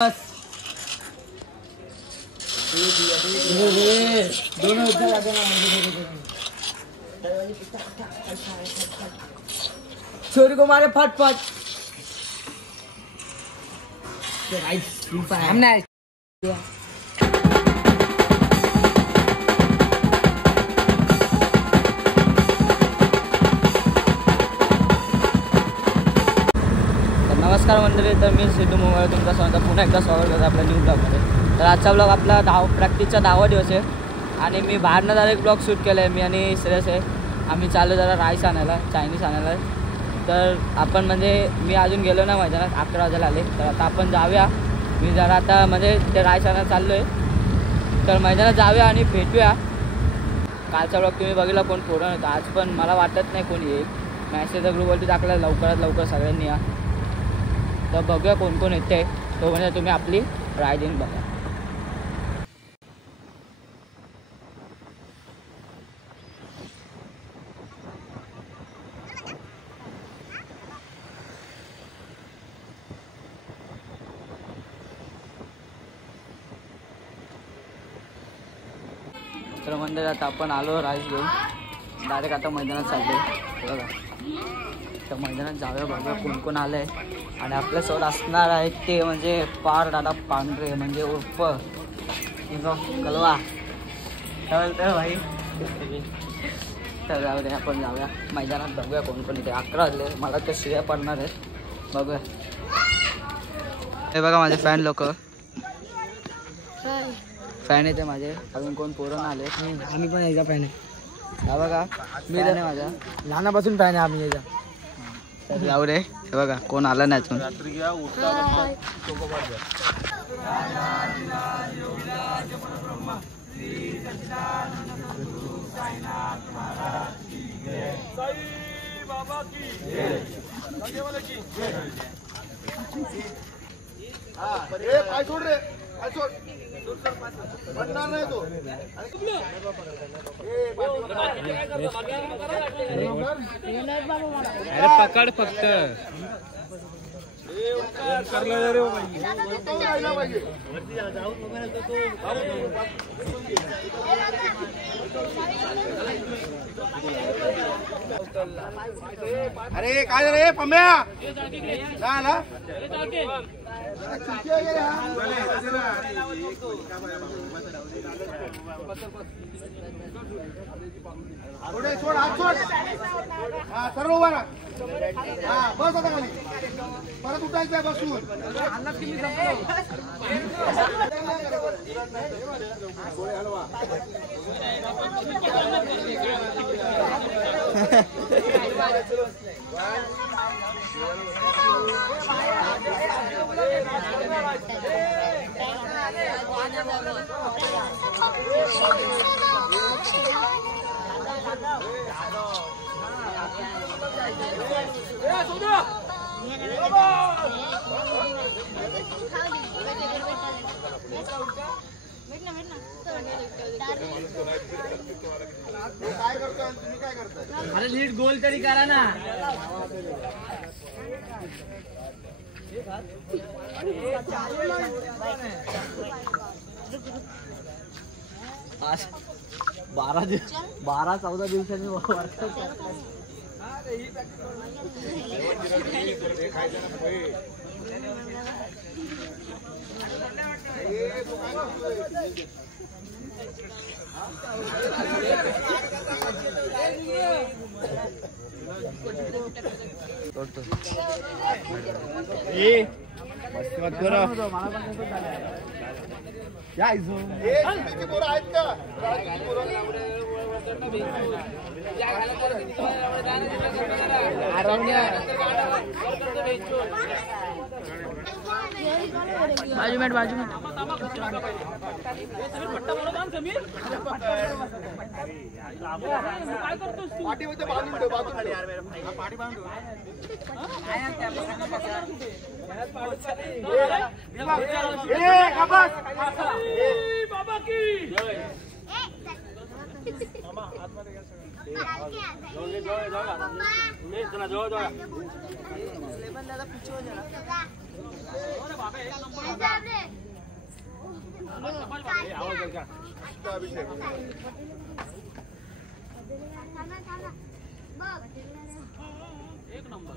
दोनों इधर आ जाना। छोरी को मारे फट फट। हमने नमस्कार मंडळी, तर मी सिद्धू मोबाईल तुमचं सांगतो पुन्हा एकदा स्वागत करतो आपल्या न्यू ब्लॉगमध्ये। तर आजचा ब्लॉग आपला प्रॅक्टिसचा 10वा दिवस आहे आणि मी बाहेरनं जरा एक ब्लॉग शूट केला आहे। मी आणि श्रेयस आहे, आम्ही चाललो जरा राईस आणायला, चायनीज आणायला। तर आपण म्हणजे मी अजून गेलो ना मैदानात, 11 वाजायला आले। तर आता आपण जाऊया, मी जरा आता म्हणजे ते राईस आणायला चाललो आहे। तर मैदानात जाऊया आणि भेटूया। कालचा ब्लॉग तुम्ही बघितला, कोण पोरं नव्हतं। आज पण मला वाटत नाही कोणी येईल, मॅसेजचा ग्रुपवरती टाकला लवकरात लवकर सगळ्यांनी या। तर बघूया कोण कोण येते, तो म्हणजे तुम्ही आपली रायडिंग बघा। तर म्हणजे आता आपण आलो राईस घेऊन, डायरेक्ट आता मैदानात चाललो बघा। तर मैदानात जाऊया, बघूया कोण कोण आलं आहे। आणि आपल्यासोबत असणार आहे ते म्हणजे पार दादा पांढरे, म्हणजे उर्फ कलवा तर भाई। तर जाऊ दे, आपण जाऊया मैदानात, बघूया कोण कोण इथे। 11 वाजले, मला तर शिव्या पडणार आहेत, बघूया। हे बघा माझे फॅन लोक, फॅन येते माझे, अजून कोण पोरं आले। आम्ही पण यायचा फॅन आहे, हा बघा मी तर माझ्या लहानापासून फॅन आहे आम्ही यायचा। तर जाऊ रे, हे बघा कोण आलं नाही अजून। अरे पकड फक्त अरे काय रे पम्या ना थोडे सोड, हात सोड, हा सर्व उभा राहा, हा बस आता खाली, परत उठायचंय बसून। काय करतोय तुम्ही, काय करताय? अरे नीट गोल तरी करा ना। आज 12-14 दिवसांनी आहेत का? बाजू में पाठी मध्ये बांधून ठेव, बाजूला पाठी बांधून बाबा की एक नंबर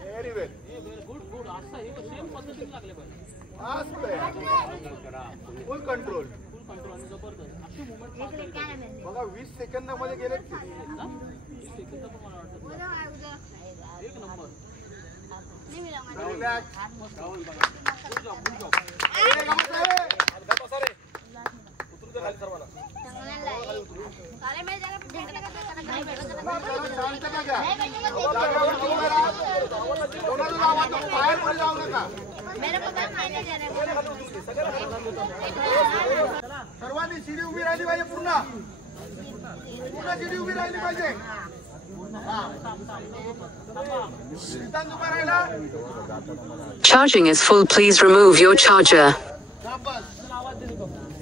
व्हेरी वेल गुड गुड असं हे सेम पद्धतीने लागले पाहिजे फुल कंट्रोल फुल कंट्रोल आणि जबरदस्त अशी मुवमेंट बघा 20 सेकंदामध्ये गेले 20 सेकंद पण मला वाटतं एक नंबर रिलॅक्स गुड जॉब उतरू दे खाली सर्वांना शांतता घ्या जागेवरती उभे राहा कोणाला आवाज बाहेर पण जाऊ नका सर्वांनी शिडी उभी राहिली पाहिजे पूर्ण शिडी उभी राहिली पाहिजे सिद्धांत उभा राहिला Charging is full. Please remove your charger. शाबास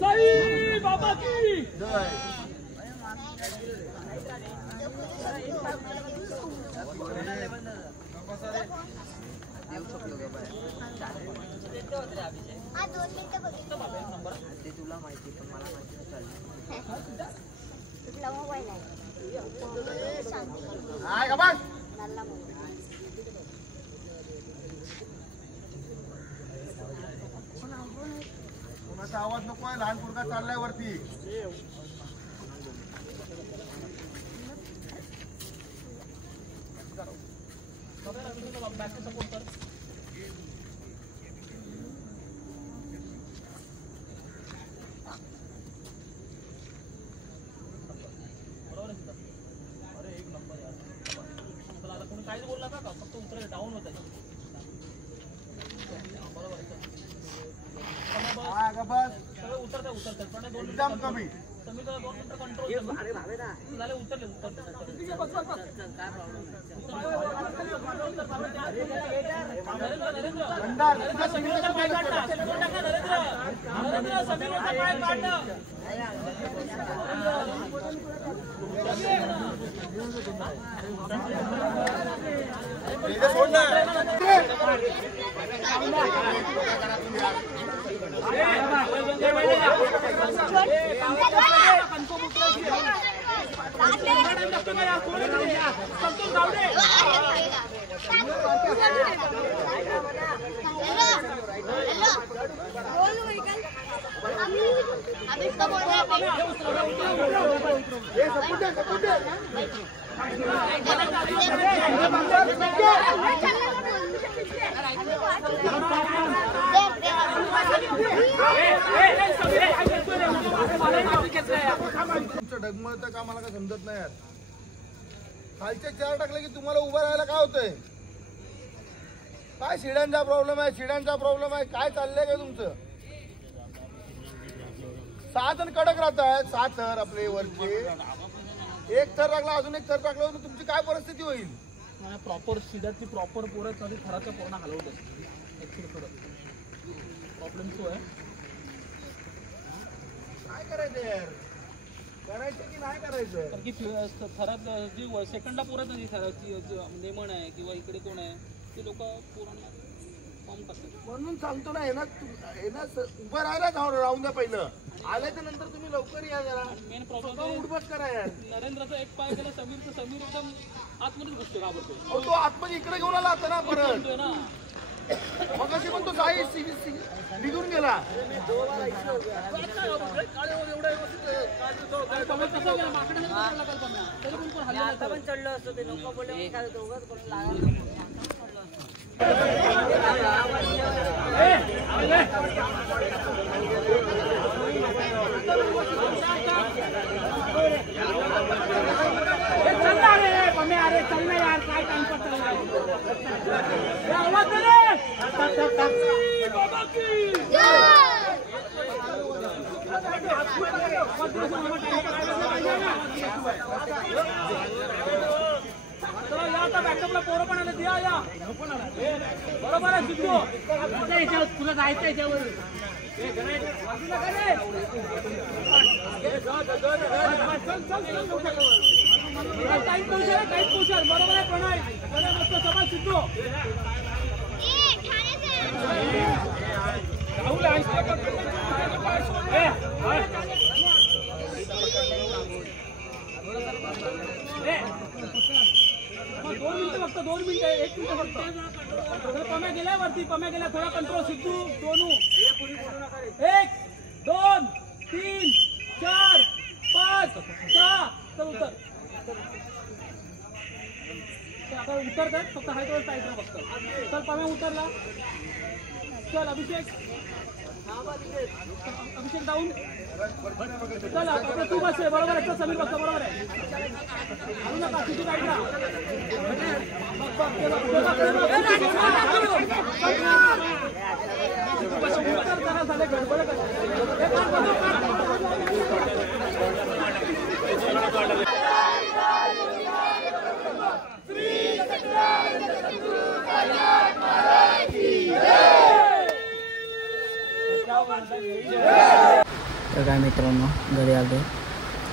सई बाबा की जय हाय का बस कोणाचा आवाज नको आहे लहान मुलगा चाललाय वरती काहीच बोलला का फक्त उतर डाऊन होत आहे हाय का बस सगळे उतरतात पण एकदम कमी कमी 2 मिनिटं कंट्रोल झाले उतरले डगमळतं का मला काय समजत नाही यार खालचे 4 टाकले की तुम्हाला उभं राहायला काय होतंय काय शिड्यांचा प्रॉब्लेम आहे काय चाललंय काय तुमचं 6 जण कडक राहत आहेत 7 थर आपले वरचे एक थर टाकला अजून एक थर टाकला तर तुमची काय परिस्थिती होईल प्रॉपर सिद्धार्थी प्रॉपर पोरं कधी थराचं पूर्ण हलवत असते ऍक्च्युली थोडं प्रॉब्लेम तो आहे काय करायचं यार करायचं की नाही करायचं कारण की थरात जी सेकंडला पोरत नाही थराची नेमण आहे किंवा इकडे कोण आहे ते लोक पोरांना फॉर्म करतात म्हणून सांगतो ना हे ना उभं राहायला राहून द्या पहिलं आल्याच्या नंतर तुम्ही लवकर या जरा मेन प्रॉब्लेम उडबस करा यार नरेंद्रचा एक पाय गेला समीर एकदम आतमध्येच घुसतो घाबरतो तो आतमध्ये इकडे घेऊन आला आता ना परत ना मग अशी पण तो साई निघून गेला आता पण चढलो असतो ते लोक बोलले अरे चल यार काय टाइम पर बॅकअपला पोरं पण आले या बरोबर आहे सिद्धू तुला जायचं याच्यावर चल बरोबर आहे प्रणय मस्त सभा सिद्धू दोन मिनिटं 1 मिनिट फक्त पम्या गेल्या वरती पम्या गेल्या थोडा कंट्रोल सिद्धू दोनू 1 2 3 4 5 6 चल उतर आता उतरतात फक्त हाय थोडं टाईट राहा फक्त चल पम्या उतरला चल अभिषेक डाऊन चल आता तू बस आहे बरोबर आहे चल समीर बस बरोबर आहे आणू नका किती टाईट राहा तर काय मित्रांनो घरी आलो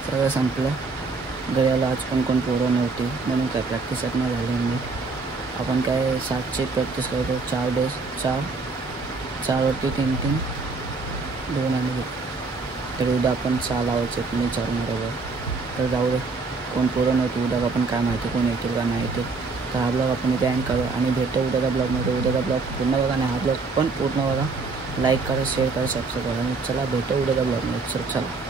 सगळं संपलं घरी आलो आज पण कोण पोरं नव्हती म्हणून काय प्रॅक्टिसच नाही झाली मी आपण काय 7ची प्रॅक्टिस करतो 4 डेज 4 वरती 3 2 आणि तर उद्या आपण 6 लावायचे मी 4 बरोबर तर जाऊ दे कोण पोरं नव्हती उद्या आपण काय माहिती कोण येतील का नाही येतील तर हा ब्लॉग आपण इथे एंड करू आणि भेटतो उद्याचा ब्लॉगमध्ये उद्याचा ब्लॉग पूर्ण बघा आणि हा ब्लॉग पण पूर्ण बघा लाईक करा शेअर करा सबस्क्राईब करा आणि चला भेटू उद्याच्या ब्लॉगमध्ये चला